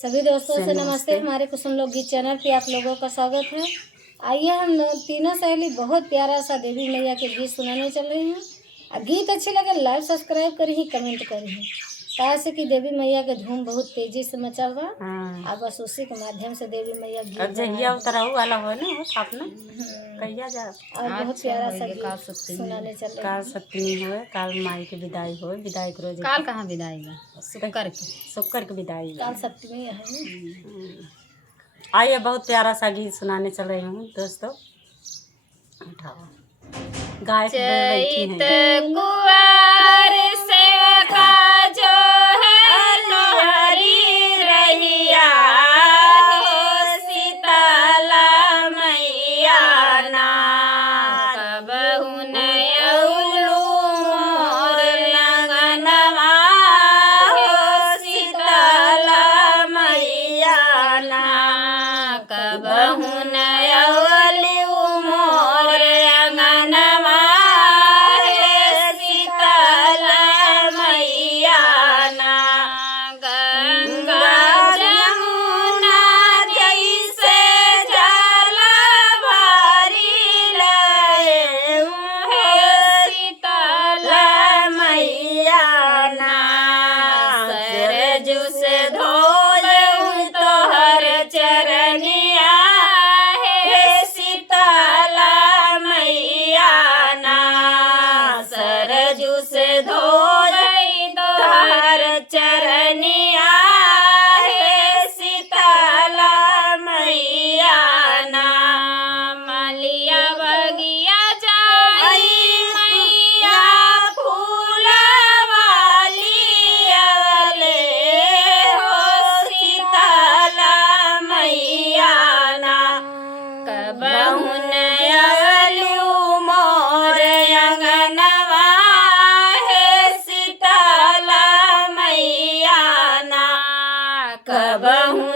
सभी दोस्तों से नमस्ते। हमारे कुसुम लोकगीत चैनल पे आप लोगों का स्वागत है। आइए हम तीनों सहेली बहुत प्यारा सा देवी मैया के गीत सुनाने चल रहे हैं। गीत अच्छे लगे लाइक सब्सक्राइब करी, कमेंट करी। कहा से कि देवी मैया के धूम बहुत तेजी से मचल बा। अब बस उसी के माध्यम से देवी मैया गीत जहिया उतराऊ वाला हो ना हो अपना कहिया जा और बहुत प्यारा सा गीत सुनाने चल रहे काल सप्तमी हो, काल माई के विदाई हो, विदाई के रोज काल कहाँ विदाई है, शुक्र के विदाई काल सप्तमी है ना। आइए बहुत प्यारा सा गीत सुनाने चल रही हूँ दोस्तों। उठाओ गायक बैठी हैं। कुंवर सेवका जो है लोहरी रहिया हो शीतला मैया ना कबहु नयौलू मोर लगनवा हो शीतला मैया ना कबहु नयौलू मोर अंगनवा हे शीतला मैया ना गंगा जमुना जैसे जल भरी लए हे शीतला मैया ना सरजू से धोलऊ तोहर चरनिया हे शीतला मैया ना सरजू से धोलई तोहर चरनिया हे शीतला मैया ना मलिया बगिया जाई मैया फूला वाली अवले हो शीतला मैया ना कबहु नयौलू मोर अंगनवा हे शीतला मैया ना कबहु